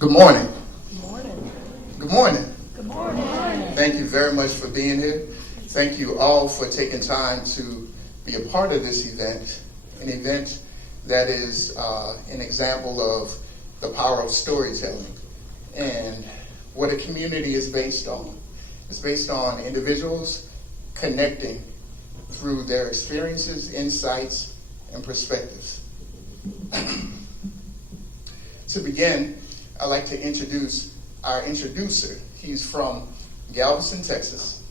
Good morning. Good morning. Good morning. Good morning. Thank you very much for being here. Thank you all for taking time to be a part of this event, an event that is an example of the power of storytelling and what a community is based on. It's based on individuals connecting through their experiences, insights, and perspectives. To begin, I'd like to introduce our introducer. He's from Galveston, Texas.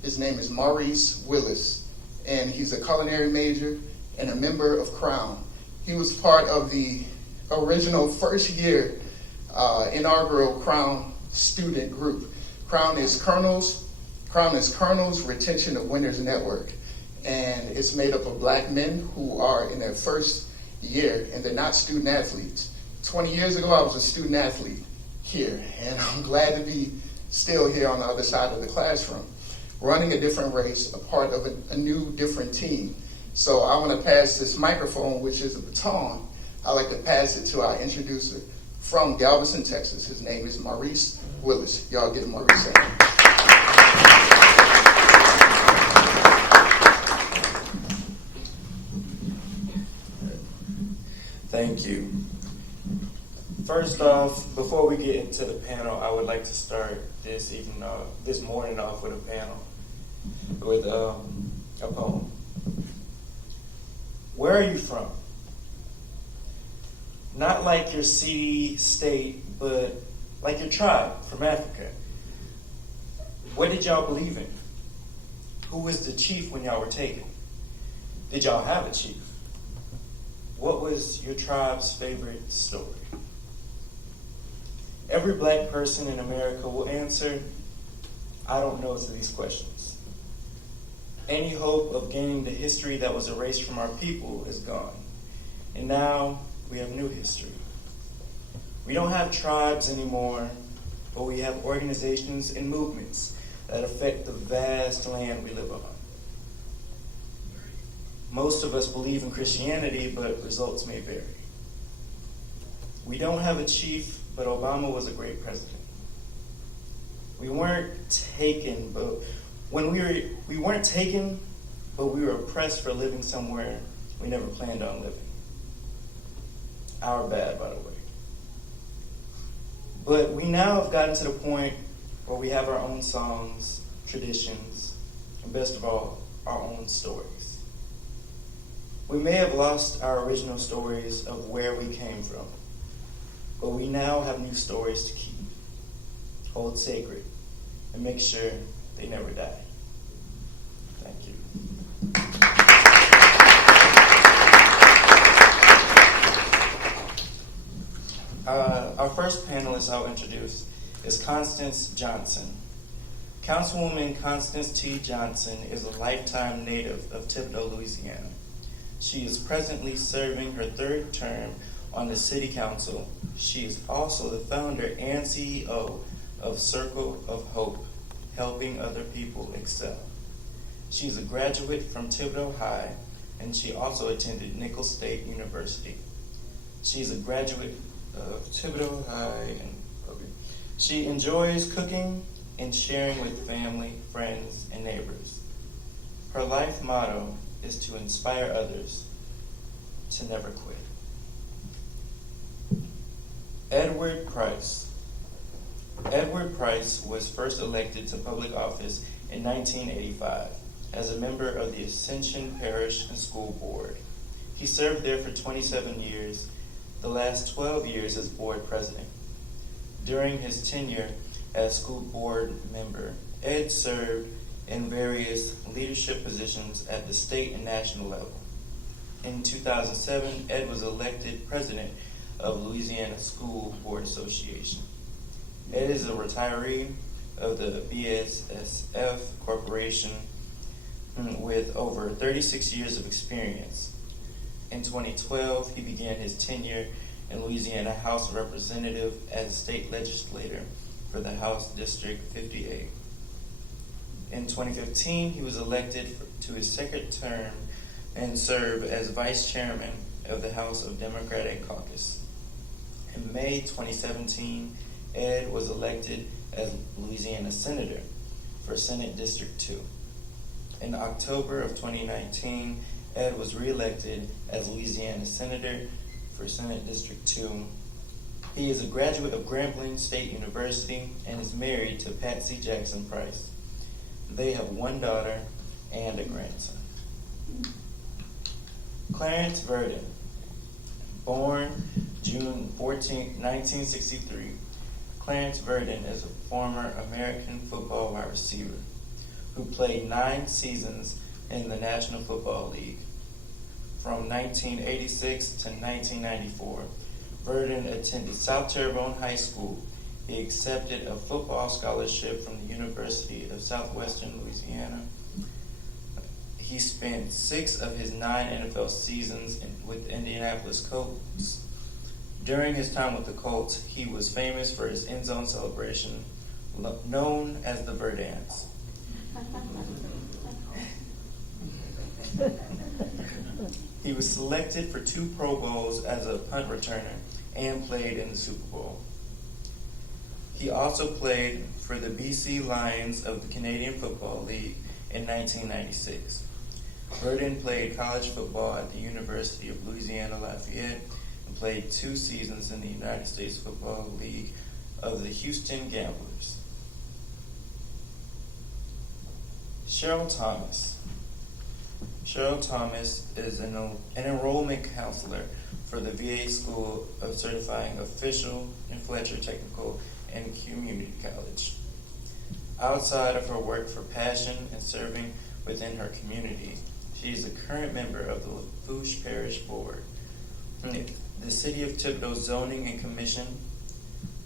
His name is Maurice Willis, and he's a culinary major and a member of Crown. He was part of the original first year inaugural Crown student group. Crown is Colonel's Retention of Winners Network, and it's made up of black men who are in their first year, and they're not student athletes. 20 years ago, I was a student athlete here, and I'm glad to be still here on the other side of the classroom, running a different race, a part of a new, different team. So I want to pass this microphone, which is a baton. I'd like to pass it to our introducer from Galveston, Texas. His name is Maurice Willis. Y'all give Maurice a hand. Thank you. First off, before we get into the panel, I would like to start this morning off with a panel, with a poem. Where are you from? Not like your city, state, but like your tribe from Africa. What did y'all believe in? Who was the chief when y'all were taken? Did y'all have a chief? What was your tribe's favorite story? Every black person in America will answer, I don't know to these questions. Any hope of gaining the history that was erased from our people is gone. And now we have new history. We don't have tribes anymore, but we have organizations and movements that affect the vast land we live on. Most of us believe in Christianity, but results may vary. We don't have a chief, but Obama was a great president. We weren't taken, but we weren't taken, but we were oppressed for living somewhere we never planned on living. Our bad, by the way. But we now have gotten to the point where we have our own songs, traditions, and best of all, our own stories. We may have lost our original stories of where we came from, but we now have new stories to keep, hold sacred, and make sure they never die. Thank you. Our first panelist I'll introduce is Constance Johnson. Councilwoman Constance T. Johnson is a lifetime native of Thibodaux, Louisiana. She is presently serving her third term on the City Council. She is also the founder and CEO of Circle of Hope, helping other people excel. She's a graduate from Thibodaux High, and she also attended Nicholls State University. She's a graduate of Thibodaux High, and she enjoys cooking and sharing with family, friends, and neighbors. Her life motto is to inspire others to never quit. Edward Price. Edward Price was first elected to public office in 1985 as a member of the Ascension Parish and School Board. He served there for 27 years, the last 12 years as board president. During his tenure as school board member, Ed served in various leadership positions at the state and national level. In 2007, Ed was elected president of Louisiana School Board Association. Ed is a retiree of the BSSF Corporation with over 36 years of experience. In 2012, he began his tenure in Louisiana House of Representative as state legislator for the House District 58. In 2015, he was elected to his second term and served as vice chairman of the House of Democratic Caucus. In May 2017, Ed was elected as Louisiana Senator for Senate District 2. In October of 2019, Ed was reelected as Louisiana Senator for Senate District 2. He is a graduate of Grambling State University and is married to Patsy Jackson Price. They have one daughter and a grandson. Clarence Verdon, born June 14, 1963. Clarence Verdon is a former American football wide receiver who played 9 seasons in the National Football League. From 1986 to 1994, Verdon attended South Terrebonne High School. He accepted a football scholarship from the University of Southwestern Louisiana. He spent 6 of his 9 NFL seasons with Indianapolis Colts. During his time with the Colts, he was famous for his end zone celebration, known as the Verdance. He was selected for 2 Pro Bowls as a punt returner and played in the Super Bowl. He also played for the BC Lions of the Canadian Football League in 1996. Verdon played college football at the University of Louisiana Lafayette and played 2 seasons in the United States Football League of the Houston Gamblers. Cheryl Thomas. Cheryl Thomas is an enrollment counselor for the VA School of Certifying Official in Fletcher Technical and Community College. Outside of her work for passion and serving within her community, she is a current member of the Lafourche Parish Board, the City of Thibodaux Zoning and Commission,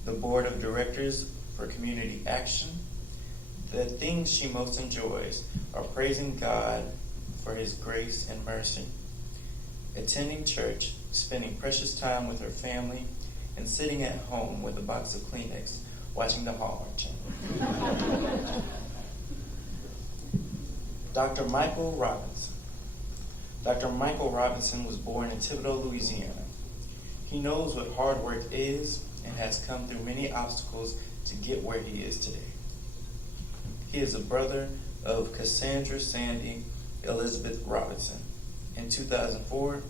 the Board of Directors for Community Action. The things she most enjoys are praising God for His grace and mercy, attending church, spending precious time with her family, and sitting at home with a box of Kleenex watching the Hallmark Channel. Dr. Michael Robinson. Dr. Michael Robinson was born in Thibodaux, Louisiana. He knows what hard work is and has come through many obstacles to get where he is today. He is a brother of Cassandra Sandy Elizabeth Robinson. In 2004,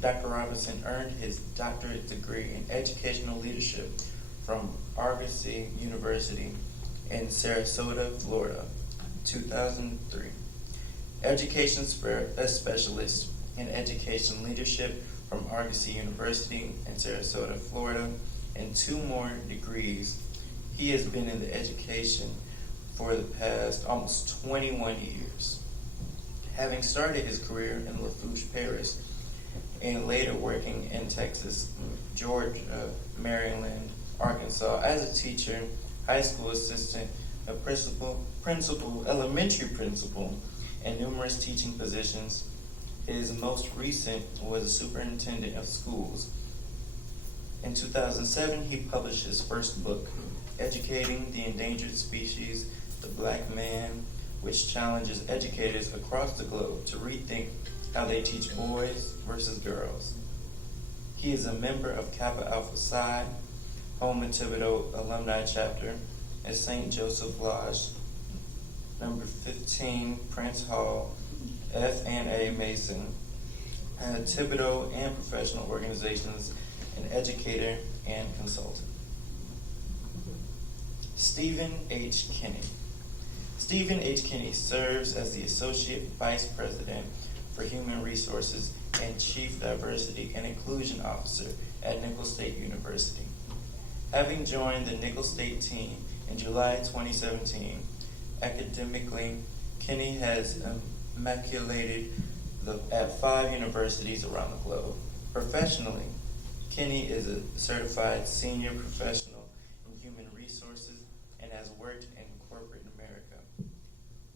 Dr. Robinson earned his doctorate degree in educational leadership from Argosy University in Sarasota, Florida, 2003. Education specialist in education leadership from Argosy University in Sarasota, Florida, and 2 more degrees. He has been in the education for the past almost 21 years. Having started his career in Lafourche Parish and later working in Texas, Georgia, Maryland, Arkansas as a teacher, high school assistant, a principal, elementary principal, and numerous teaching positions. His most recent was a superintendent of schools. In 2007, he published his first book, Educating the Endangered Species, The Black Man, which challenges educators across the globe to rethink how they teach boys versus girls. He is a member of Kappa Alpha Psi, Home and Thibodaux Alumni Chapter at St. Joseph Lodge, number 15, Prince Hall, F&A Mason, and Thibodaux and professional organizations, an educator and consultant. Stephen H. Kinney. Stephen H. Kinney serves as the Associate Vice President for Human Resources and Chief Diversity and Inclusion Officer at Nicholls State University. Having joined the Nicholls State team in July 2017, academically, Kinney has immaculated at 5 universities around the globe. Professionally, Kinney is a certified senior professional in human resources and has worked in corporate America,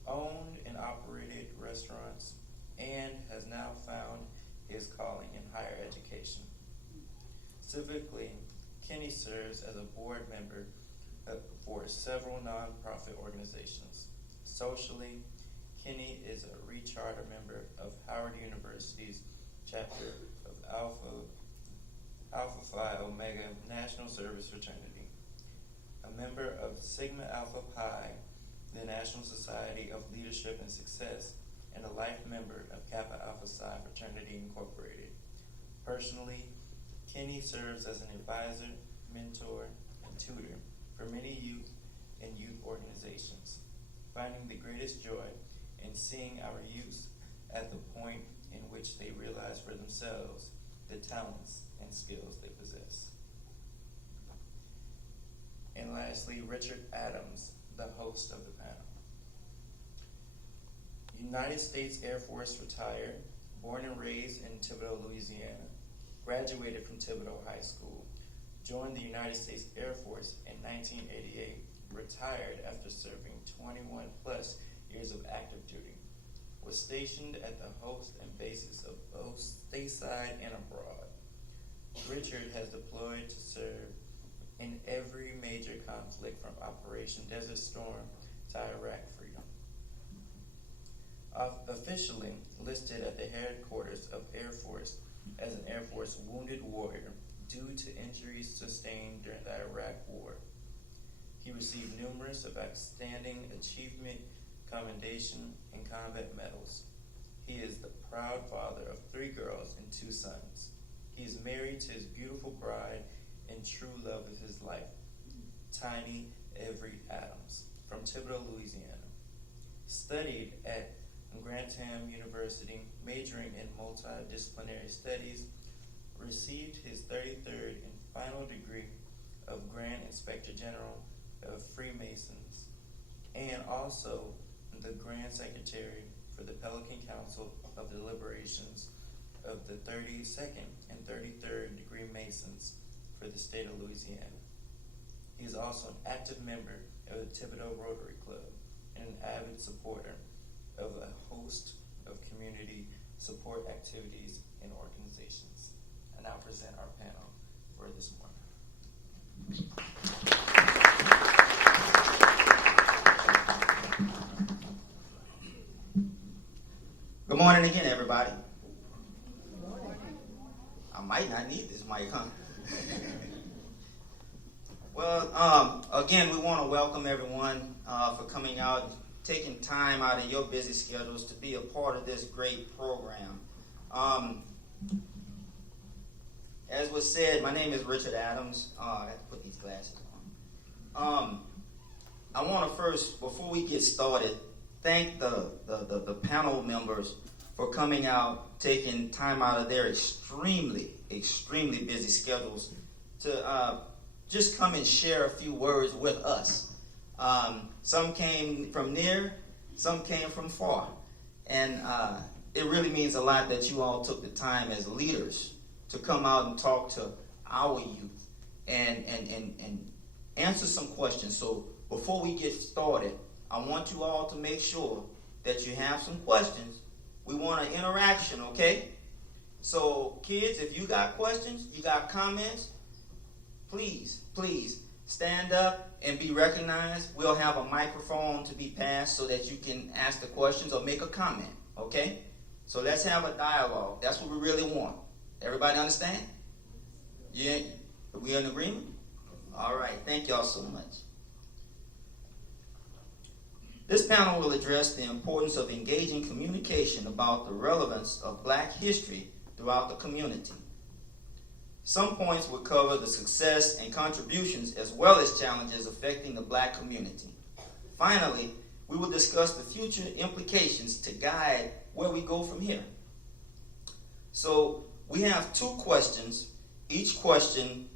owned and operated restaurants, and has now found his calling in higher education. Civically, Kinney serves as a board member for several nonprofit organizations. Socially, Kinney is a re-charter member of Howard University's chapter of Alpha Alpha Phi Omega National Service Fraternity, a member of Sigma Alpha Pi, the National Society of Leadership and Success, and a life member of Kappa Alpha Psi Fraternity Incorporated. Personally, Kenny serves as an advisor, mentor, and tutor for many youth and youth organizations, finding the greatest joy in seeing our youth at the point in which they realize for themselves the talents and skills they possess. And lastly, Richard Adams, the host of the panel. United States Air Force retired, born and raised in Thibodaux, Louisiana, graduated from Thibodaux High School, joined the United States Air Force in 1988, retired after serving 21 plus years of active duty, was stationed at the host and bases of both stateside and abroad. Richard has deployed to serve in every major conflict from Operation Desert Storm to Iraq Freedom. Officially listed at the headquarters of Air Force as an Air Force wounded warrior due to injuries sustained during the Iraq War. He received numerous of outstanding achievement, commendation, and combat medals. He is the proud father of 3 girls and 2 sons. He is married to his beautiful bride and true love of his life, Tiny Everett Adams, from Thibodaux, Louisiana. Studied at Grantham University, majoring in multidisciplinary studies, received his 33rd and final degree of Grand Inspector General of Freemasons, and also the Grand Secretary for the Pelican Council of the Deliberations of the 32nd and 33rd degree Masons for the state of Louisiana. He is also an active member of the Thibodaux Rotary Club and an avid supporter of a host of community support activities and organizations. I now present our panel for this morning. Good morning again, everybody. I might not need this mic, huh? Well, again, we want to welcome everyone for coming out, taking time out of your busy schedules to be a part of this great program. As was said, my name is Richard Adams. I have to put these glasses on. I want to first, before we get started, thank the panel members for coming out, taking time out of their extremely busy schedules to just come and share a few words with us. Some came from near, some came from far. And it really means a lot that you all took the time as leaders to come out and talk to our youth and answer some questions. So before we get started, I want you all to make sure that you have some questions. We want an interaction, okay? So kids, if you got questions, you got comments, please stand up and be recognized. We'll have a microphone to be passed so that you can ask the questions or make a comment, okay? So let's have a dialogue. That's what we really want. Everybody understand? Yeah, are we in agreement? All right, thank y'all so much. This panel will address the importance of engaging communication about the relevance of Black history throughout the community. Some points will cover the success and contributions as well as challenges affecting the Black community. Finally, we will discuss the future implications to guide where we go from here. So we have 2 questions. Each question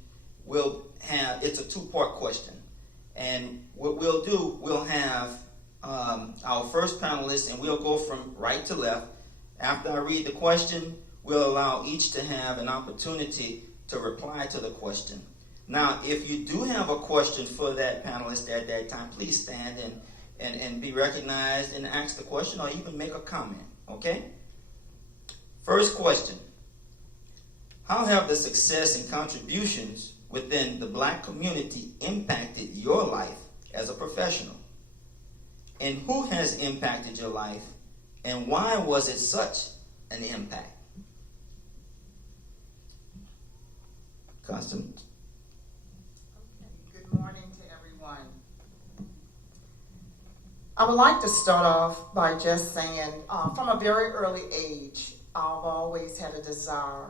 it's a 2-part question. And what we'll do, we'll have our first panelist, and we'll go from right to left. After I read the question, we'll allow each to have an opportunity to reply to the question. Now, if you do have a question for that panelist at that time, please stand and be recognized and ask the question or even make a comment, okay? First question. How have the success and contributions within the Black community impacted your life as a professional? And who has impacted your life, and why was it such an impact? Constance. Good morning to everyone. I would like to start off by just saying, from a very early age, I've always had a desire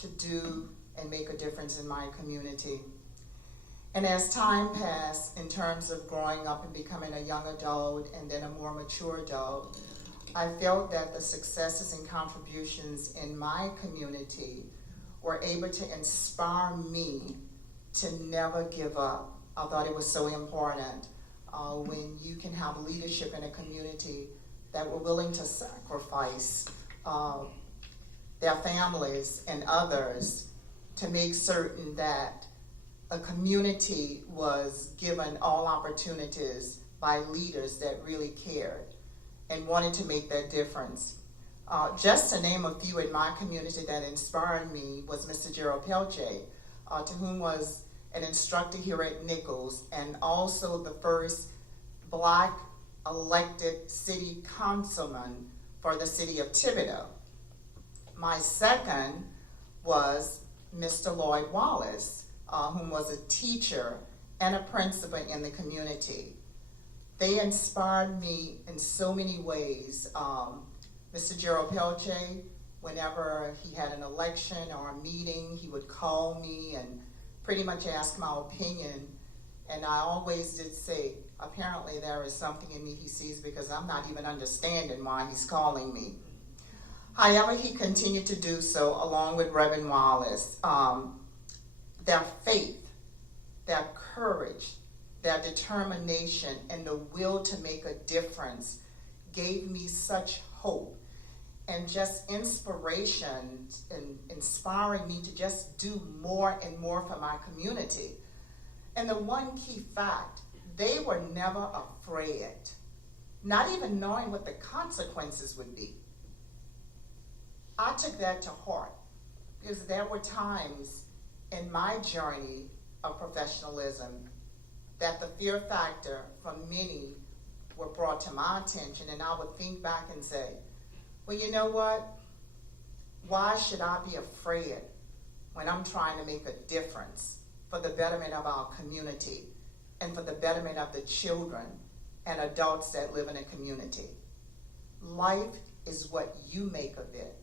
to do and make a difference in my community. And as time passed, in terms of growing up and becoming a young adult and then a more mature adult, I felt that the successes and contributions in my community were able to inspire me to never give up. I thought it was so important when you can have leadership in a community that were willing to sacrifice their families and others to make certain that a community was given all opportunities by leaders that really cared and wanted to make that difference. Just to name a few in my community that inspired me was Mr. Gerald Pelche, to whom was an instructor here at Nichols and also the first Black elected city councilman for the city of Thibodaux. My second was Mr. Lloyd Wallace, whom was a teacher and a principal in the community. They inspired me in so many ways. Mr. Gerald Pelche, whenever he had an election or a meeting, he would call me and pretty much ask my opinion. And I always did say, apparently there is something in me he sees because I'm not even understanding why he's calling me. However, he continued to do so along with Reverend Wallace. Their faith, their courage, their determination, and the will to make a difference gave me such hope and just inspiration and inspiring me to just do more and more for my community. And the one key fact, they were never afraid, not even knowing what the consequences would be. I took that to heart because there were times in my journey of professionalism that the fear factor from many were brought to my attention, and I would think back and say, well, you know what? Why should I be afraid when I'm trying to make a difference for the betterment of our community and for the betterment of the children and adults that live in a community? Life is what you make of it.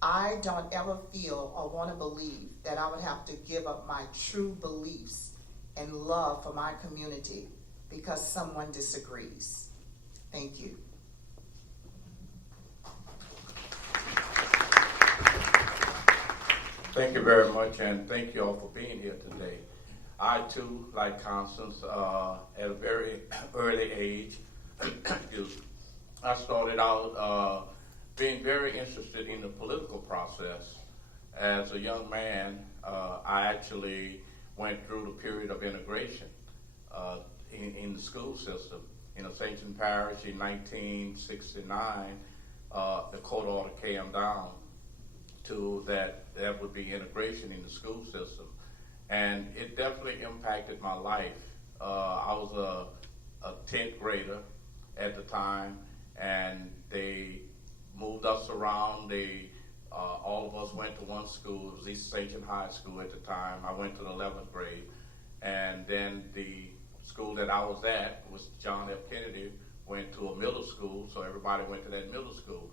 I don't ever feel or want to believe that I would have to give up my true beliefs and love for my community because someone disagrees. Thank you. Thank you very much, and thank you all for being here today. I too, like Constance, at a very early age, I started out being very interested in the political process. As a young man, I actually went through the period of integration in the school system. In St. John Parish in 1969, the court order came down to that would be integration in the school system. And it definitely impacted my life. I was a 10th grader at the time, and they moved us around. All of us went to one school. It was East St. John High School at the time. I went to the 11th grade. And then the school that I was at was John F. Kennedy, went to a middle school, so everybody went to that middle school.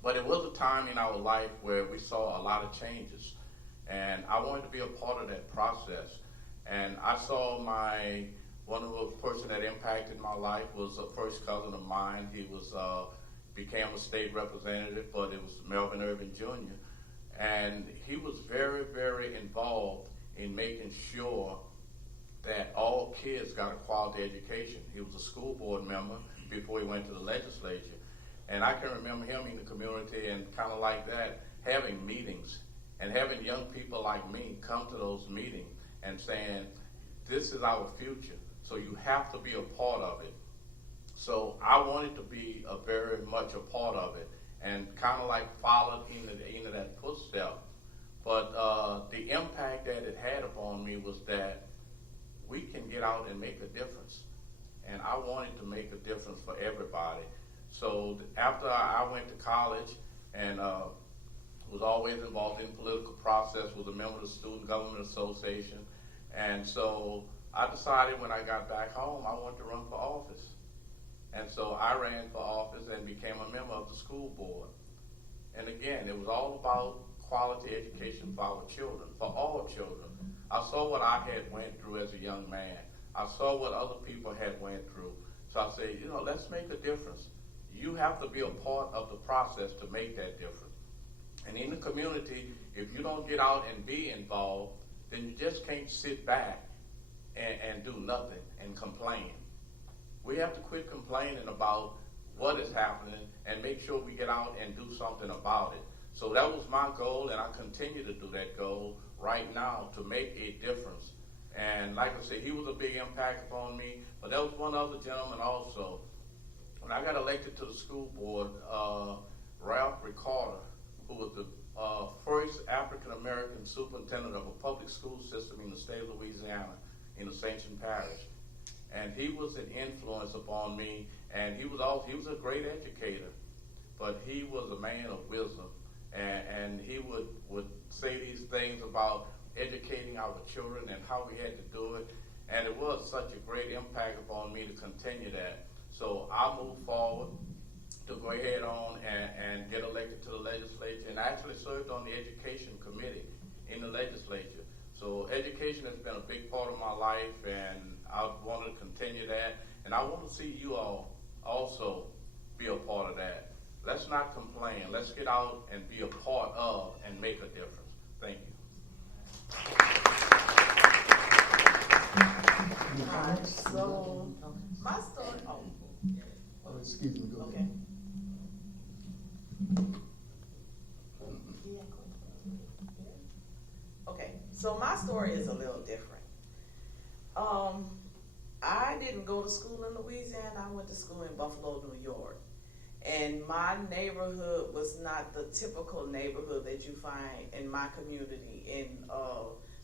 But it was a time in our life where we saw a lot of changes. And I wanted to be a part of that process. And I saw one of the person that impacted my life was a first cousin of mine. He was became a state representative, but it was Melvin Irvin Jr. And he was very, very involved in making sure that all kids got a quality education. He was a school board member before he went to the legislature. And I can remember him in the community and kind of like that, having meetings and having young people like me come to those meetings and saying, this is our future, so you have to be a part of it. So I wanted to be very much a part of it and kind of like followed into that footstep. But the impact that it had upon me was that we can get out and make a difference. And I wanted to make a difference for everybody. So after I went to college and was always involved in political process, was a member of the Student Government Association. And so I decided when I got back home, I wanted to run for office. And so I ran for office and became a member of the school board. And again, it was all about quality education for our children, for all children. I saw what I had went through as a young man. I saw what other people had went through. So I said, let's make a difference. You have to be a part of the process to make that difference. And in the community, if you don't get out and be involved, then you just can't sit back and do nothing and complain. We have to quit complaining about what is happening and make sure we get out and do something about it. So that was my goal, and I continue to do that goal right now, to make a difference. And like I said, he was a big impact upon me, but there was one other gentleman also. When I got elected to the school board, Ralph Ricardo, who was the first African-American superintendent of a public school system in the state of Louisiana, in Ascension Parish. And he was an influence upon me, and he was a great educator, but he was a man of wisdom, and he would say these things about educating our children and how we had to do it, and it was such a great impact upon me to continue that. So I moved forward to go ahead on and get elected to the legislature, and I actually served on the education committee in the legislature. So education has been a big part of my life, and I want to continue that. And I want to see you all also be a part of that. Let's not complain. Let's get out and be a part of and make a difference. Thank you. Alright, so my story. Oh, excuse me, go Okay. ahead. Okay, so my story is a little different. I didn't go to school in Louisiana. I went to school in Buffalo, New York. And my neighborhood was not the typical neighborhood that you find in my community in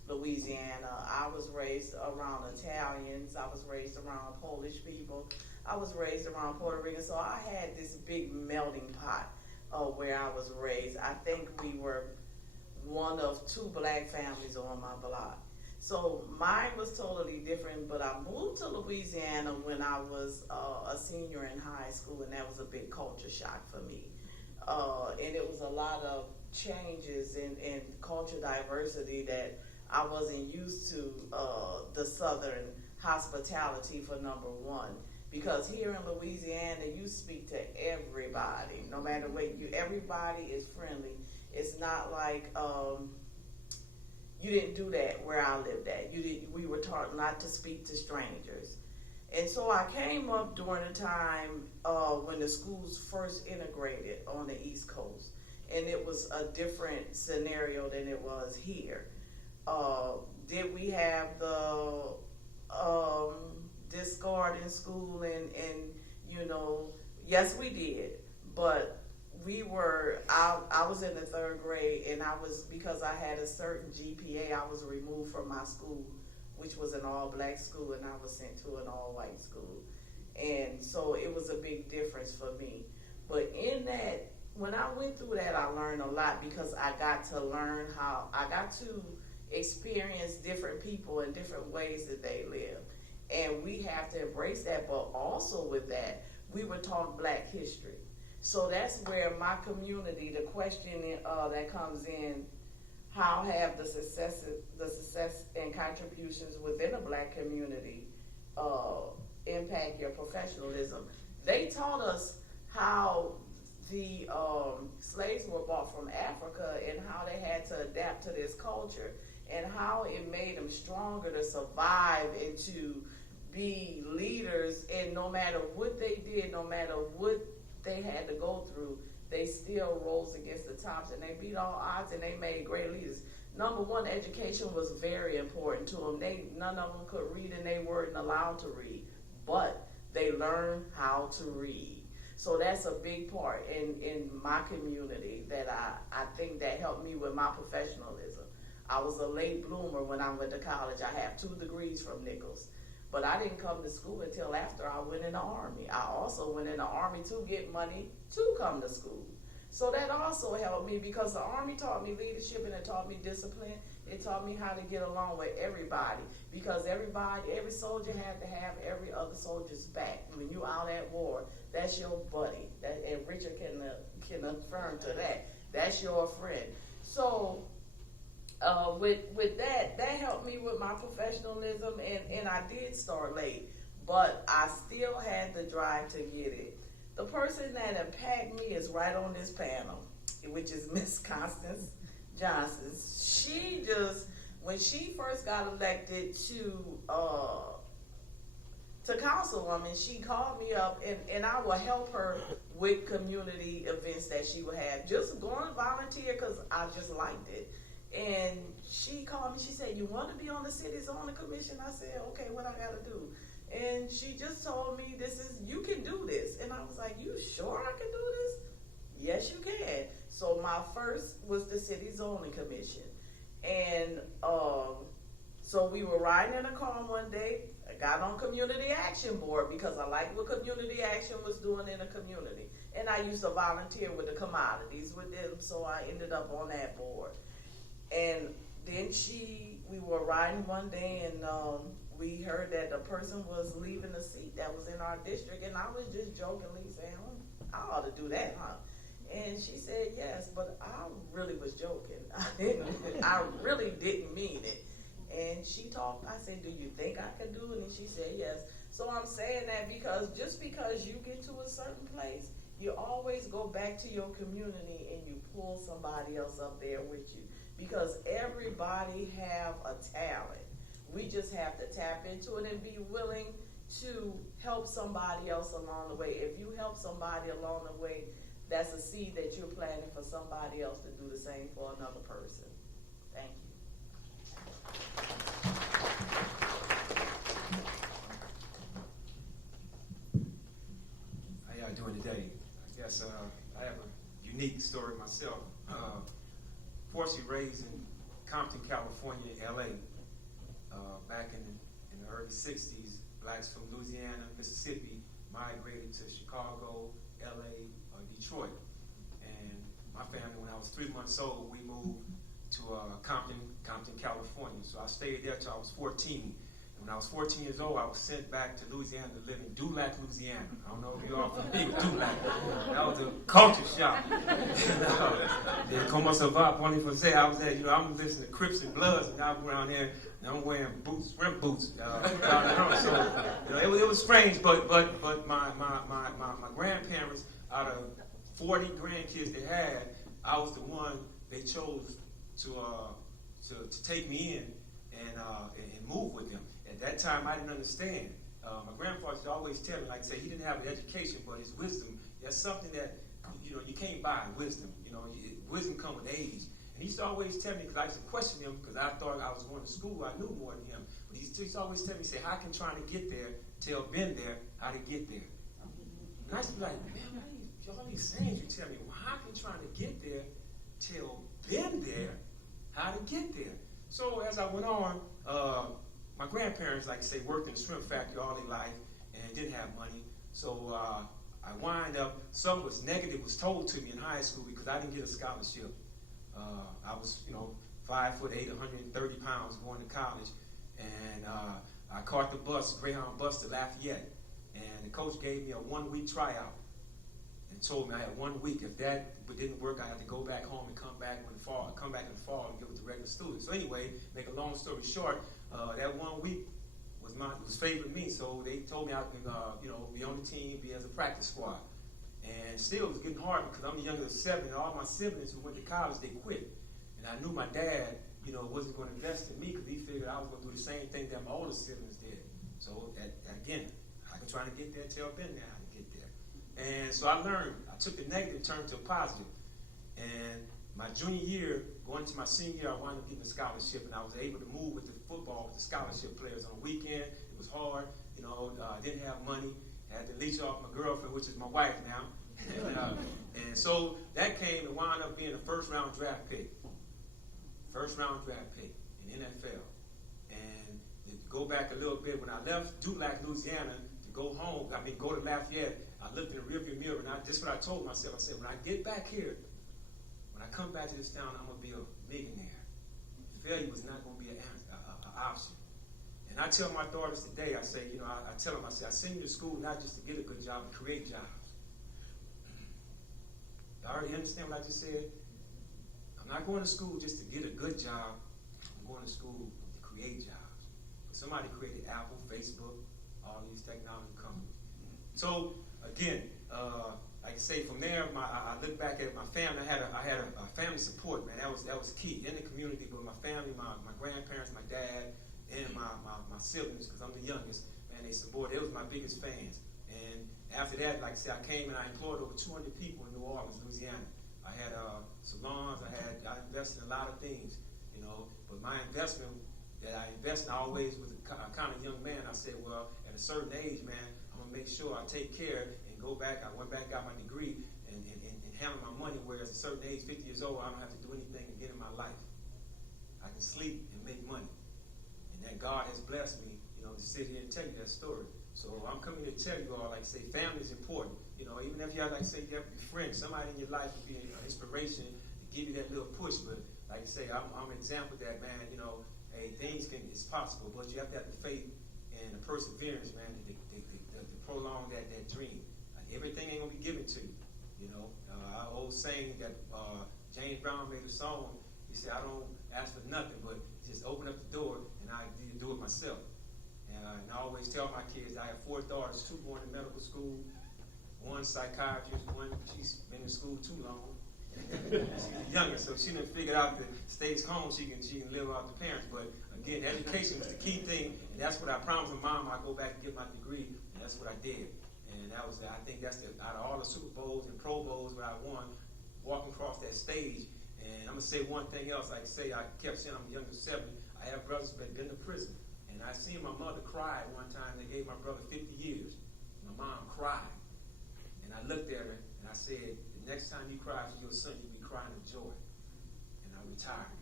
Louisiana. I was raised around Italians. I was raised around Polish people. I was raised around Puerto Rican. So I had this big melting pot where I was raised. I think we were one of 2 black families on my block. So mine was totally different, but I moved to Louisiana when I was a senior in high school, and that was a big culture shock for me. And it was a lot of changes in culture diversity that I wasn't used to, the Southern hospitality for number one. Because here in Louisiana, you speak to everybody, no matter what everybody is friendly. It's not like, you didn't do that where I lived at. We were taught not to speak to strangers. And so I came up during a time when the schools first integrated on the East Coast. And it was a different scenario than it was here. Did we have the discard in school? And yes, we did. But I was in the 3rd grade, and because I had a certain GPA, I was removed from my school, which was an all-black school, and I was sent to an all-white school. And so it was a big difference for me. But in that, when I went through that, I learned a lot, because I got to experience different people in different ways that they live. And we have to embrace that, but also with that, we were taught Black history. So that's where my community, the question that comes in, how have the success and contributions within a Black community impact your professionalism? They taught us how the slaves were brought from Africa and how they had to adapt to this culture, and how it made them stronger to survive and to be leaders. And no matter what they did, no matter what they had to go through, they still rose against the tops, and they beat all odds, and they made great leaders. Number one, education was very important to them. None of them could read, and they weren't allowed to read, but they learned how to read. So that's a big part in my community that I think that helped me with my professionalism. I was a late bloomer when I went to college. I have 2 degrees from Nichols. But I didn't come to school until after I went in the Army. I also went in the Army to get money to come to school. So that also helped me because the Army taught me leadership and it taught me discipline. It taught me how to get along with everybody because every soldier had to have every other soldier's back. When you out at war, that's your buddy. And Richard can affirm to that. That's your friend. So with that helped me with my professionalism, and I did start late, but I still had the drive to get it. The person that impacted me is right on this panel, which is Miss Constance Johnson. She just, when she first got elected to councilwoman, she called me up and I will help her with community events that she would have. Just going to volunteer because I just liked it. And she called me, she said, "You want to be on the city zoning commission?" I said, "Okay, what I gotta do?" And she just told me, you can do this. And I was like, "You sure I can do this?" "Yes, you can." So my first was the city zoning commission. And so we were riding in a car one day. I got on community action board because I liked what community action was doing in the community. And I used to volunteer with the commodities with them, so I ended up on that board. And then we were riding one day and we heard that the person was leaving the seat that was in our district, and I was just jokingly saying, "I ought to do that, huh?" And she said yes, but I really was joking. I really didn't mean it. And she talked, I said, "Do you think I could do it?" And she said yes. So I'm saying that because just because you get to a certain place, you always go back to your community and you pull somebody else up there with you. Because everybody have a talent. We just have to tap into it and be willing to help somebody else along the way. If you help somebody along the way, that's a seed that you're planting for somebody else to do the same for another person. Thank you. How y'all doing today? I guess I have a unique story myself. Fortunately raised in Compton, California, LA. Back in the early 60s, blacks from Louisiana, Mississippi migrated to Chicago, LA, Detroit. And my family, when I was 3 months old, we moved to Compton, California. So I stayed there till I was 14. When I was 14 years old, I was sent back to Louisiana to live in Dulac, Louisiana. I don't know if you all familiar with Dulac. That was a culture shock. Comment ça va? Pour les Français, I was there, I'm listening to Crips and Bloods, and I'm around there, and I'm wearing boots, shrimp boots. So, it was strange, but my grandparents, out of 40 grandkids they had, I was the one they chose to take me in and move with them. At that time, I didn't understand. My grandfather used to always tell me, like I say, he didn't have an education, but his wisdom, that's something that, you can't buy wisdom. Wisdom comes with age. And he used to always tell me, because I used to question him, because I thought I was going to school, I knew more than him. But he used to always tell me, he said, "How can trying to get there tell been there how to get there?" And I used to be like, "Man, all these sayings you tell me, well, how can trying to get there tell been there how to get there?" So as I went on, my grandparents, like I say, worked in a shrimp factory all their life and didn't have money. So I wind up, something was negative was told to me in high school because I didn't get a scholarship. I was, 5'8", 130 pounds going to college. And I caught the bus, Greyhound bus to Lafayette. And the coach gave me a 1-week tryout and told me I had 1 week. If that didn't work, I had to go back home and come back in the fall and get with the regular students. So anyway, make a long story short, that 1 week was favoring me. So they told me I could, be on the team, be as a practice squad. And still, it was getting hard because I'm the youngest of 7, and all my siblings who went to college, they quit. And I knew my dad, wasn't going to invest in me because he figured I was going to do the same thing that my older siblings did. So again, I can try to get there, tell Ben now how to get there. And so I learned. I took the negative, turned to a positive. And my junior year, going into my senior year, I wound up getting a scholarship, and I was able to move with the football with the scholarship players on the weekend. It was hard, I didn't have money. I had to leech off my girlfriend, which is my wife now. And so that came and wound up being a first-round draft pick. First-round draft pick in NFL. And to go back a little bit, when I left Dulac, Louisiana, to go home, go to Lafayette, I looked in the rearview mirror, and just what I told myself, I said, when I get back here, when I come back to this town, I'm going to be a millionaire. Failure was not going to be an option. And I tell my daughters today, I say, I tell them, I say, I send you to school not just to get a good job, but create jobs. Y'all already understand what I just said? I'm not going to school just to get a good job. I'm going to school to create jobs. But somebody created Apple, Facebook, all these technology companies. So again, like I say, from there, I look back at my family. I had a family support, man. That was key in the community. With my family, my grandparents, my dad, and my siblings, because I'm the youngest. Man, they supported. They was my biggest fans. And after that, like I said, I came and I employed over 200 people in New Orleans, Louisiana. I had salons. I invested in a lot of things, But my investment that I invest in always was a kind of young man. I said, well, at a certain age, man, I'm gonna make sure I take care and go back. I went back, got my degree, and handle my money. Whereas at a certain age, 50 years old, I don't have to do anything again in my life. I can sleep and make money, and that God has blessed me, to sit here and tell you that story. So I'm coming to tell you all, like I say, family is important. Even if you have, like I say, you have to befriend somebody in your life to be an inspiration to give you that little push. But like I say, I'm an example that, man, hey, it's possible, but you have to have the faith and the perseverance, man, to prolong that dream. Like, everything ain't gonna be given to you. Our old saying that James Brown made a song. He said, I don't ask for nothing, but just open up the door and I do it myself. And I always tell my kids, I have 4 daughters, 2 going to medical school, 1 psychiatrist, 1, she's been in school too long. She's the youngest, so she done figured out that stays home, she can live out the parents. But again, education was the key thing, and that's what I promised my mom. I go back and get my degree, and that's what I did. And that was, I think that's out of all the Super Bowls and Pro Bowls that I won, walking across that stage. And I'm gonna say one thing else. Like I say, I kept saying I'm the youngest of 7. I have brothers that been to prison. And I seen my mother cry one time. They gave my brother 50 years. My mom cried. And I looked at her and I said, the next time you cry for your son, you'll be crying with joy. And I retired.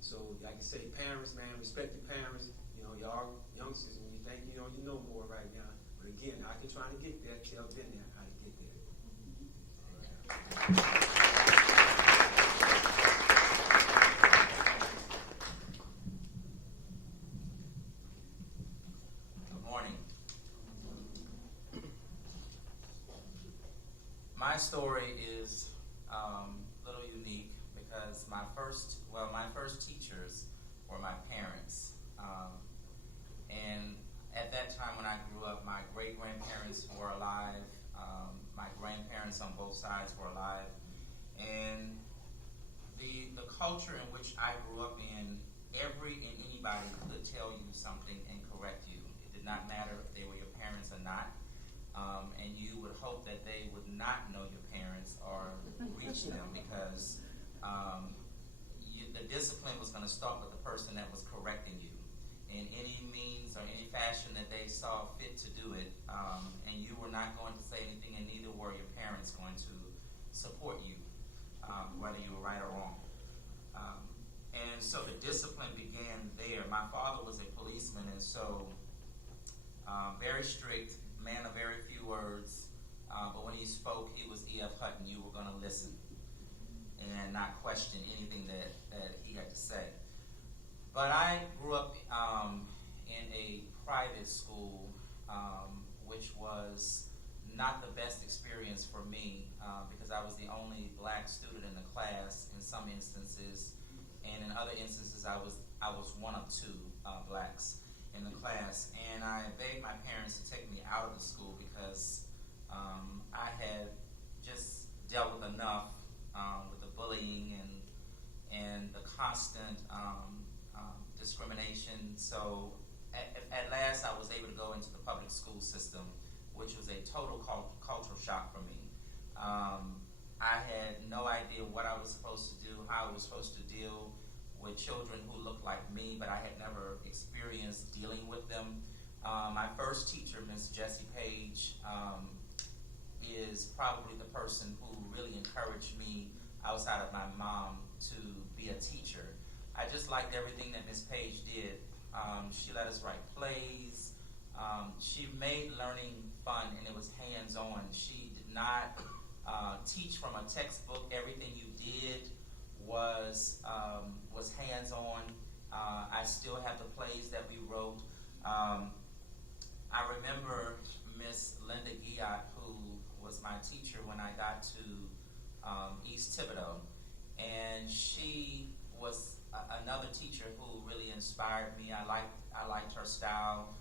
So, like I say, parents, man, respect your parents. Y'all youngsters, and you think you know more right now. But again, I can try to get there. Tell Ben there how to get there. My story is a little unique because my first teachers were my parents. And at that time when I grew up, my great-grandparents were alive. My grandparents on both sides were alive. And the culture in which I grew up in, every and anybody could tell you something and correct you. It did not matter if they were your parents or not. And you would hope that they would not know your parents or reach them because the discipline was going to start with the person that was correcting you in any means or any fashion that they saw fit to do it. And you were not going to say anything, and neither were your parents going to support you, whether you were right or wrong. And so the discipline began there. My father was a policeman, and so very strict, man of very few words, but when he spoke, he was E.F. Hutton. You were going to listen and not question anything that he had to say. But I grew up in a private school, which was not the best experience for me because I was the only black student in the class in some instances, and in other instances I was one of 2 blacks in the class. And I begged my parents to take me out of the school because I had just dealt with enough with the bullying and the constant discrimination. So at last I was able to go into the public school system, which was a total cultural shock for me. I had no idea what I was supposed to do, how I was supposed to deal with children who looked like me, but I had never experienced dealing with them. My first teacher, Miss Jessie Page, is probably the person who really encouraged me outside of my mom to be a teacher. I just liked everything that Miss Page did. She let us write plays. She made learning fun, and it was hands-on. She did not teach from a textbook. Everything you did was hands-on. I still have the plays that we wrote. I remember Miss Linda Giat, who was my teacher when I got to East Thibodeau, and she was another teacher who really inspired me. I liked her style.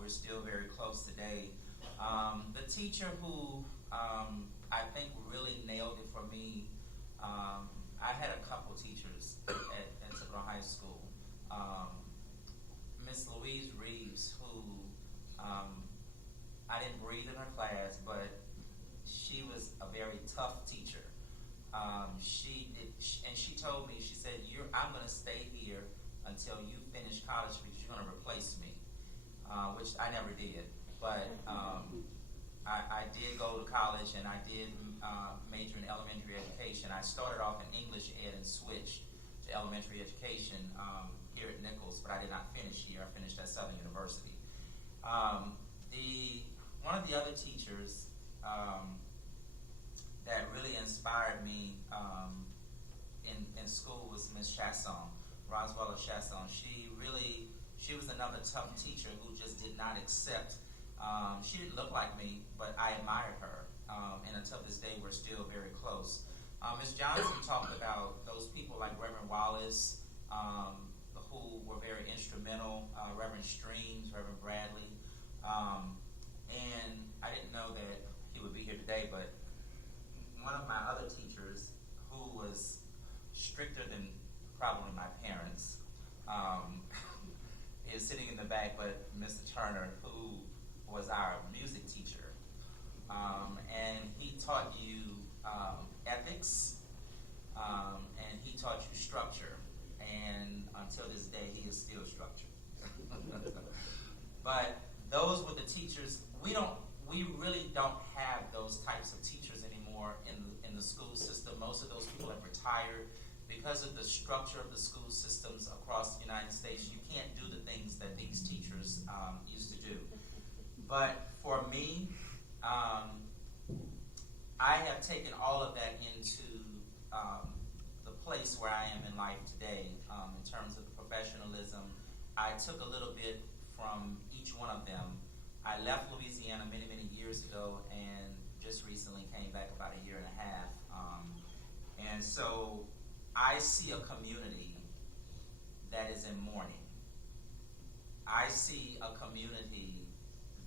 We're still very close today. The teacher who I think really nailed it for me, I had a couple teachers at Thibodeau High School. Miss Louise Reeves, who I didn't breathe in her class, but she was a very tough teacher. She told me, she said, I'm going to stay here until you finish college because you're going to replace me, which I never did. But I did go to college, and I did major in elementary education. I started off in English ed and switched to elementary education here at Nichols, but I did not finish here. I finished at Southern University. One of the other teachers that really inspired me in school was Miss Chasson, Roswella Chasson. She was another tough teacher who just did not accept. She didn't look like me, but I admired her, and until this day, we're still very close. Ms. Johnson talked about those people like Reverend Wallace, who were very instrumental, Reverend Streams, Reverend Bradley, and I didn't know that he would be here today, but one of my other teachers, who was stricter than probably my parents, is sitting in the back, but Mr. Turner, who was our music teacher, and he taught you ethics, and he taught you structure, and until this day, he is still structured. But those were the teachers. We really don't have those types of teachers anymore in the school system. Most of those people have retired because of the structure of the school systems across the United States. You can't do the things that these teachers used to do. But for me, I have taken all of that into the place where I am in life today in terms of the professionalism. I took a little bit from each one of them. I left Louisiana many, many years ago and just recently came back about a year and a half. And so I see a community that is in mourning. I see a community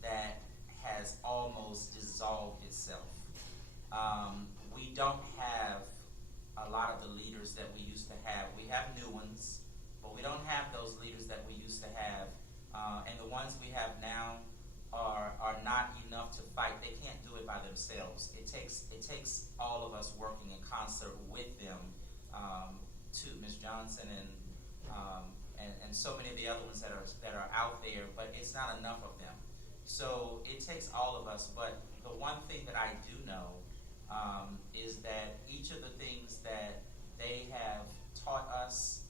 that has almost dissolved itself. We don't have a lot of the leaders that we used to have. We have new ones, but we don't have those leaders that we used to have. And the ones we have now are not enough to fight. They can't do it by themselves. It takes all of us working in concert with them, to Ms. Johnson and so many of the other ones that are out there, but it's not enough of them. So it takes all of us. But the one thing that I do know is that each of the things that they have taught us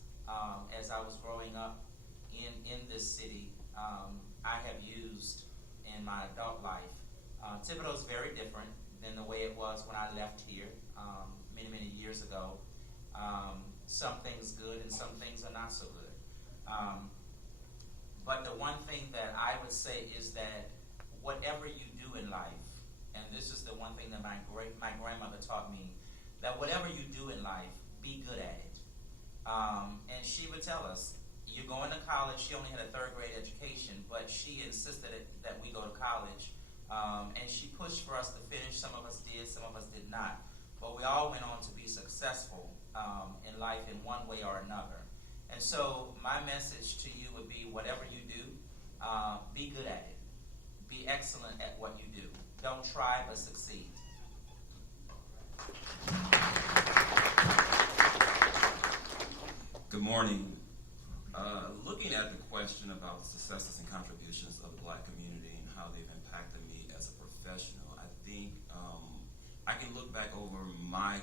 as I was growing up in this city, I have used in my adult life. Thibodeau is very different than the way it was when I left here many, many years ago. Some things good and some things are not so good. But the one thing that I would say is that whatever you do in life, and this is the one thing that my grandmother taught me, that whatever you do in life, be good at it. And she would tell us, you're going to college. She only had a third grade education, but she insisted that we go to college. And she pushed for us to finish. Some of us did, some of us did not. But we all went on to be successful in life in one way or another. And so my message to you would be, whatever you do, be good at it. Be excellent at what you do. Don't try, but succeed. Good morning. Looking at the question about the successes and contributions of the Black community and how they've impacted me as a professional, I think I can look back over my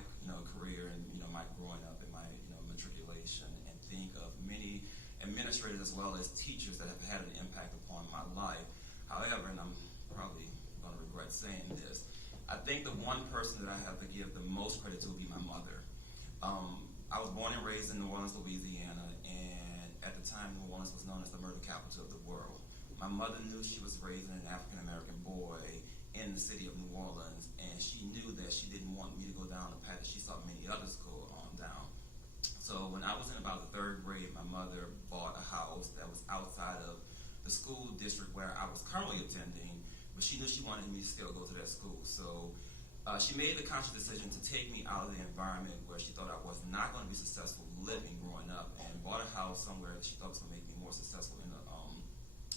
career and my growing up and my matriculation and think of many administrators as well as teachers that have had an impact upon my life. However, I think the one person that I have to give the most credit to would be my mother. I was born and raised in New Orleans, Louisiana, and at the time, New Orleans was known as the murder capital of the world. My mother knew she was raising an African-American boy in the city of New Orleans, and she knew that she didn't want me to go down the path that she saw many others go on down. So when I was in about the 3rd grade, my mother bought a house that was outside of the school district where I was currently attending, but she knew she wanted me to still go to that school. So she made the conscious decision to take me out of the environment where she thought I was not going to be successful living growing up, and bought a house somewhere that she thought was going to make me more successful in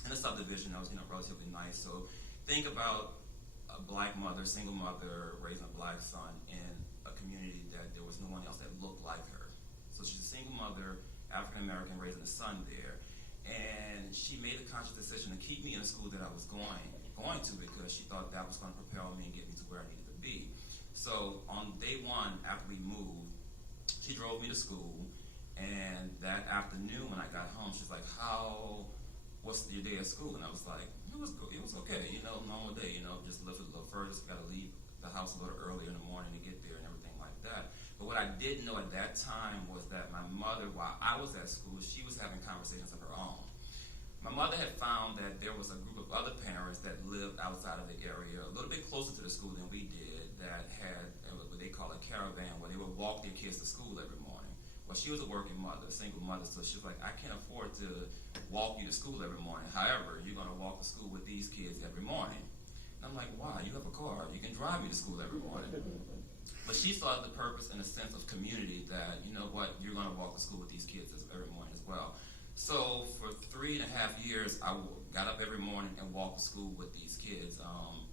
a subdivision that was relatively nice. So think about a black mother, single mother, raising a black son in a community that there was no one else that looked like her. So she's a single mother, African American, raising a son there, and she made a conscious decision to keep me in a school that I was going to because she thought that was going to propel me and get me to where I needed to be. So on day 1 after we moved, she drove me to school, and that afternoon when I got home, she's like, what's your day at school? And I was like, it was okay, normal day, just live a little further, just gotta leave the house a little earlier in the morning to get there and everything like that. But what I didn't know at that time was that my mother, while I was at school, she was having conversations of her own. My mother had found that there was a group of other parents that lived outside of the area, a little bit closer to the school than we did, that had what they call a caravan, where they would walk their kids to school every morning. Well, she was a working mother, a single mother, so she was like, I can't afford to walk you to school every morning. However, you're going to walk to school with these kids every morning. And I'm like, why? You have a car. You can drive me to school every morning. But she saw the purpose and a sense of community that, you know what, you're going to walk to school with these kids every morning as well. So for 3.5 years, I got up every morning and walked to school with these kids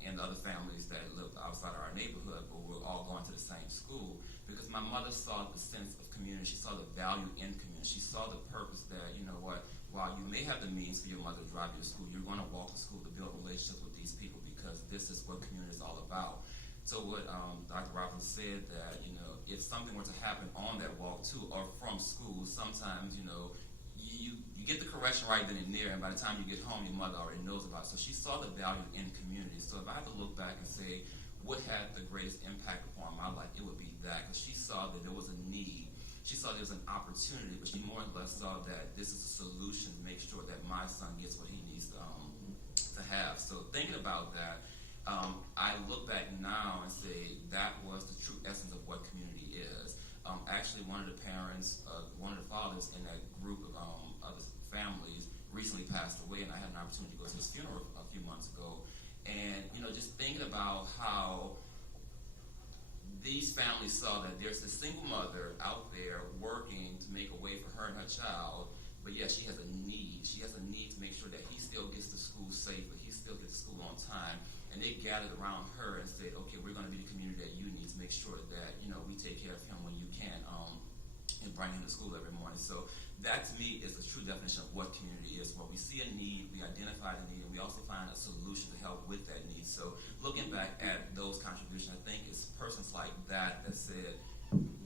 and the other families that lived outside of our neighborhood, but we were all going to the same school because my mother saw the sense of community. She saw the value in community. She saw the purpose that, you know what, while you may have the means for your mother to drive you to school, you're going to walk to school to build relationships with these people because this is what community is all about. So what Dr. Robinson said that, if something were to happen on that walk to or from school, sometimes, you get the correction right then and there, and by the time you get home, your mother already knows about it. So she saw the value in community. So if I had to look back and say, what had the greatest impact upon my life, it would be that, because she saw that there was a need. She saw there was an opportunity, but she more or less saw that this is a solution to make sure that my son gets what he needs to have. So thinking about that, I look back now and say that was the true essence of what community is. Actually, one of the parents, one of the fathers in that group of other families recently passed away, and I had an opportunity to go to his funeral a few months ago. And, just thinking about how these families saw that there's this single mother out there working to make a way for her and her child, but yet she has a need. She has a need to make sure that he still gets to school safe, but he still gets to school on time. And they gathered around her and said, okay, we're going to be the community that you need to make sure that, we take care of him when you can and bring him to school every morning. So that to me is the true definition of what community is, where we see a need, we identify the need, and we also find a solution to help with that need. So looking back at those contributions, I think it's persons like that said,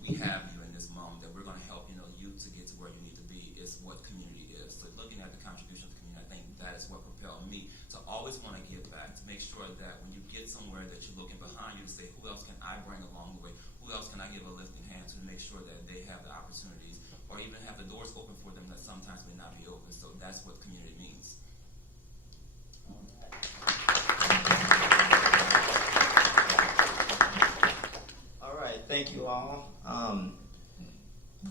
we have you in this moment, that we're going to help, you to get to where you need to be, is what community is. So looking at the contribution of the community, I think that is what propelled me to always want to give back, to make sure that when you get somewhere that you're looking behind you to say, who else can I bring along the way? Who else can I give a lifting hand to make sure that they have the opportunities or even have the doors open for them that sometimes may not be open? So that's what community means. All right, thank you all.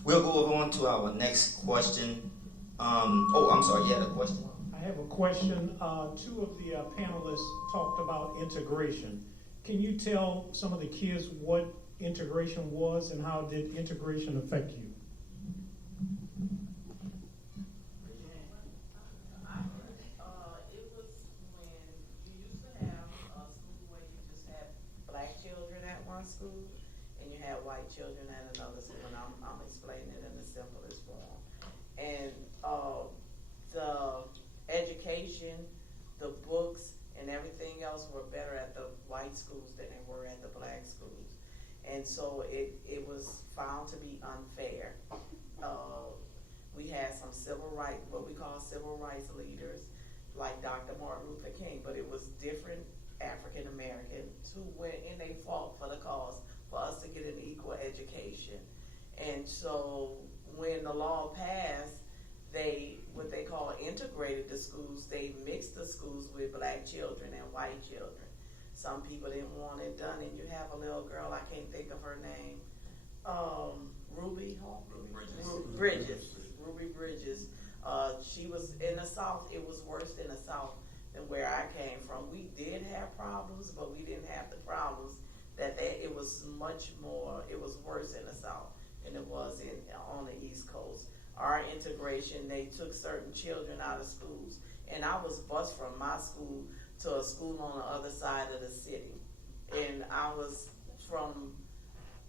We'll go on to our next question. I'm sorry, you had a question? I have a question. Two of the panelists talked about integration. Can you tell some of the kids what integration was and how did integration affect you? It was when you used to have a school where you just had black children at one school and you had white children at another school, and I'm explaining it in the simplest form. And the education, the books, and everything else were better at the white schools than they were at the black schools. And so it was found to be unfair. We had some what we call civil rights leaders, like Dr. Martin Luther King, but it was different African American who went and they fought for the cause for us to get an equal education. And so when the law passed, what they call integrated the schools. They mixed the schools with black children and white children. Some people didn't want it done, and you have a little girl, I can't think of her name, Ruby Bridges. Ruby Bridges. She was in the South. It was worse in the South than where I came from. We did have problems, but we didn't have the problems it was much more. It was worse in the South than it was on the East Coast. Our integration, they took certain children out of schools, and I was bused from my school to a school on the other side of the city, and I was from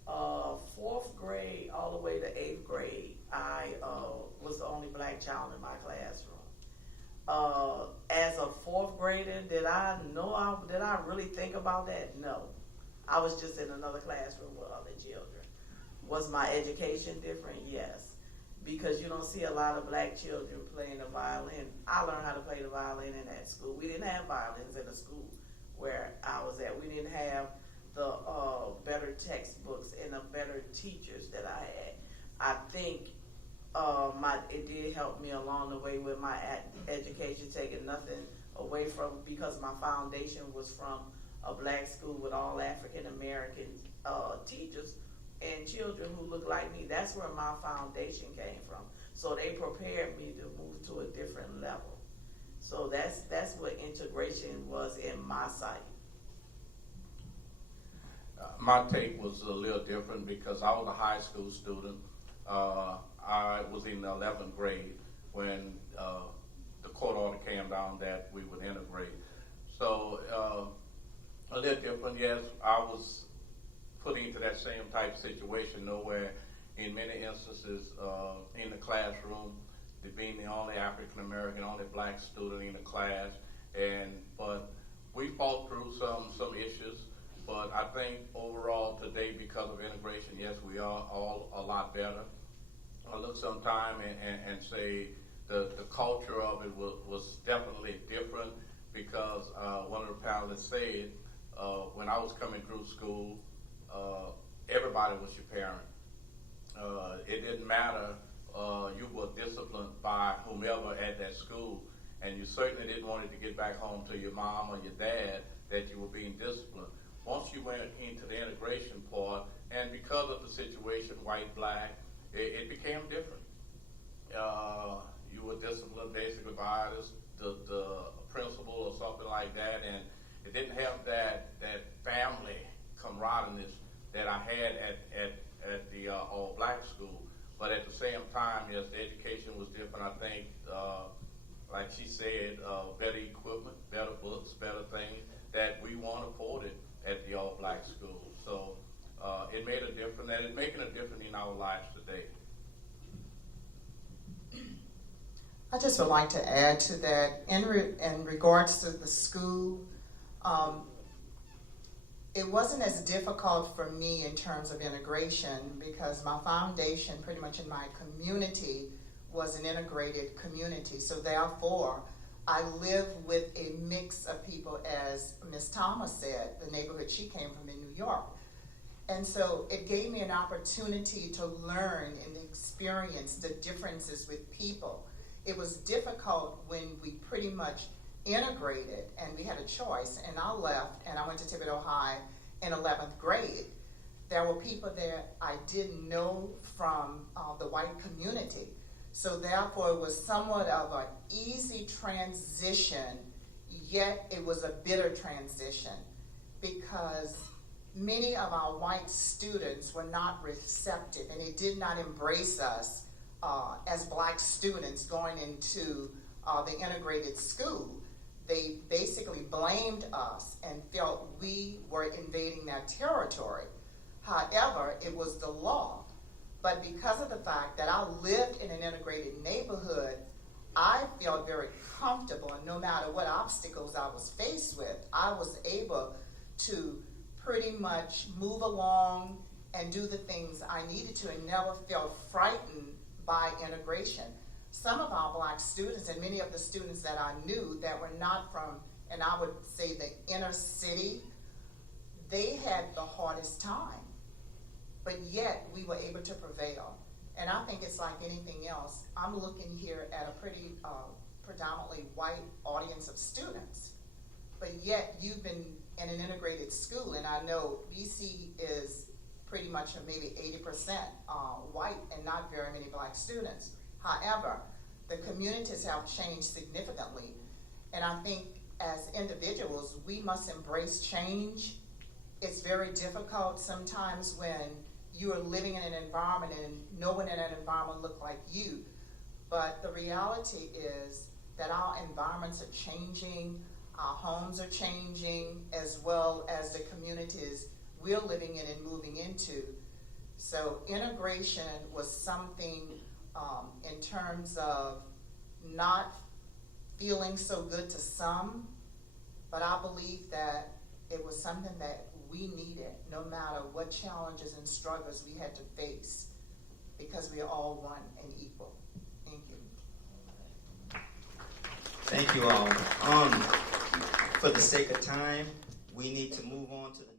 4th grade all the way to 8th grade. I was the only black child in my classroom. As a 4th grader, did I really think about that? No. I was just in another classroom with other children. Was my education different? Yes. Because you don't see a lot of black children playing the violin. I learned how to play the violin in that school. We didn't have violins in the school where I was at. We didn't have the better textbooks and the better teachers that I had. I think it did help me along the way with my education, taking nothing away from, because my foundation was from a black school with all African American teachers and children who look like me. That's where my foundation came from. So they prepared me to move to a different level. So that's what integration was in my sight. My take was a little different because I was a high school student. I was in the 11th grade when the court order came down that we would integrate. So a little different, yes. I was put into that same type of situation, where in many instances in the classroom, being the only African American, only black student in the class, but we fought through some issues. But I think overall today, because of integration, yes, we are all a lot better. I look sometime and say the culture of it was definitely different because one of the panelists said when I was coming through school, everybody was your parent. It didn't matter. You were disciplined by whomever at that school, and you certainly didn't want it to get back home to your mom or your dad that you were being disciplined. Once you went into the integration part, and because of the situation, white, black, it became different. You were disciplined basically by the principal or something like that, and it didn't have that family camaraderie that I had at the all black school. But at the same time, yes, the education was different. I think, like she said, better equipment, better books, better things that we weren't afforded at the all black school. So it made a difference, and it's making a difference in our lives today. I just would like to add to that, in regards to the school, it wasn't as difficult for me in terms of integration because my foundation pretty much in my community was an integrated community. So therefore, I live with a mix of people, as Ms. Thomas said, the neighborhood she came from in New York. And so it gave me an opportunity to learn and experience the differences with people. It was difficult when we pretty much integrated and we had a choice, and I left and I went to Thibodeau High in 11th grade. There were people that I didn't know from the white community. So therefore it was somewhat of an easy transition, yet it was a bitter transition because many of our white students were not receptive and they did not embrace us as black students going into the integrated school. They basically blamed us and felt we were invading their territory. However, it was the law. But because of the fact that I lived in an integrated neighborhood, I felt very comfortable, and no matter what obstacles I was faced with, I was able to pretty much move along and do the things I needed to and never felt frightened by integration. Some of our black students and many of the students that I knew that were not from, and I would say the inner city, they had the hardest time, but yet we were able to prevail. And I think it's like anything else. I'm looking here at a pretty predominantly white audience of students, but yet you've been in an integrated school, and I know BC is pretty much maybe 80% white and not very many black students. However, the communities have changed significantly, and I think as individuals, we must embrace change. It's very difficult sometimes when you are living in an environment and no one in that environment look like you. But the reality is that our environments are changing, our homes are changing, as well as the communities we're living in and moving into. So integration was something in terms of not feeling so good to some, but I believe that it was something that we needed no matter what challenges and struggles we had to face, because we are all one and equal. Thank you. Thank you all. For the sake of time, we need to move on to the